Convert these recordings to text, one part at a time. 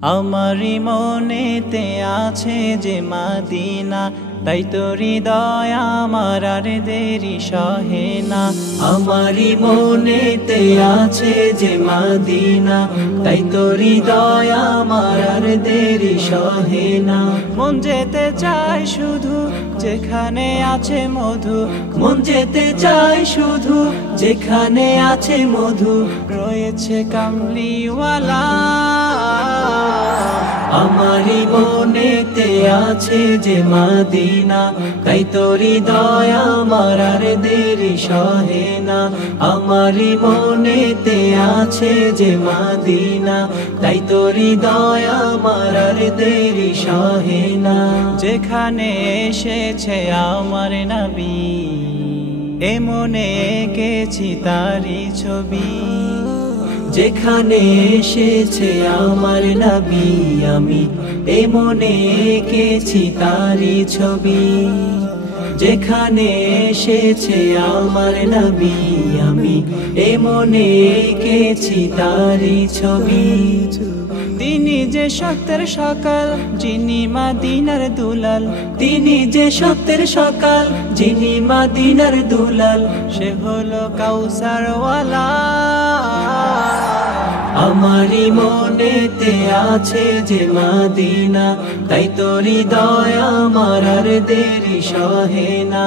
আমারি মনেতে আছে যে মদিনা, তাই তো হৃদয় আমার আর দেরি সহে না। আমারি মনেতে আছে যে মদিনা, তাই তো হৃদয় আমার আর দেরি সহে না। মন যেতে চায় শুধু যেখানে আছে মধু, মন যেতে চায় শুধু যেখানে আছে মধু, রয়েছে কামলিওয়ালা। আমারি মনেতে আছে যে মদিনা, তাই তো হৃদয় আমার আর দেরি সহে না। আমারি মনেতে আছে যে মদিনা, তাই তো হৃদয় আমার আর দেরি সহে না। যেখানে এসেছে আমার নবী, এ মনে এঁকেছি তারি ছবি। যেখানে এসেছে আমার নবী, আমি এ মনে এঁকেছি তারি ছবি। যেখানে এসেছে আমার নবী, আমি এ মনে এঁকেছি তারি ছবি। তিনি যে সত্যের সকাল, যিনি মদিনার দুলাল। তিনি যে সত্যের সকাল, যিনি মদিনার দুলাল। সে হলো কাউসারওয়ালা। আমারি মনেতে আছে যে মদিনা, তাই তো হৃদয় আমার আর দেরি সহে না।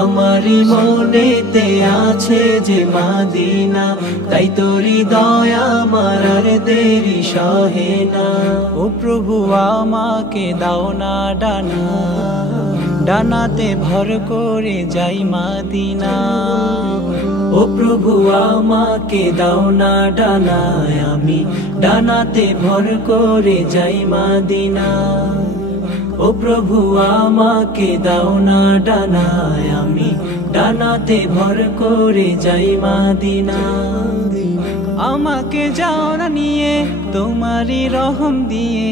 আমারি মনেতে আছে যে মদিনা, তাই তো হৃদয় আমার আর দেরি সহে না। ও প্রভু আমাকে দাও না ডানা, ডানাতে ভর করে যাই মদিনা। ও প্রভু আমাকে দাও না ডানায়, আমি ডানাতে ভর করে যাই মদিনা। ও প্রভু আমাকে দাও না ডানায়, আমি ডানাতে ভর করে যাই মদিনা। আমাকে যাও না নিয়ে তোমারি রহম দিয়ে,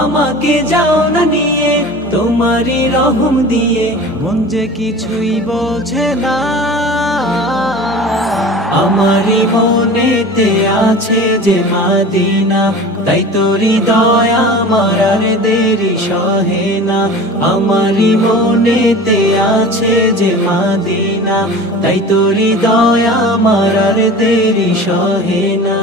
আমাকে যাও না নিয়ে তোমারি রহম দিয়ে। মন যে কিছুই বোঝে না। আমারি মনেতে আছে যে মদিনা, তাই তো হৃদয় আমার আর দেরি সহে না। আমারি মনেতে আছে যে মদিনা, তাই তো হৃদয় আমার আর দেরি সহে না।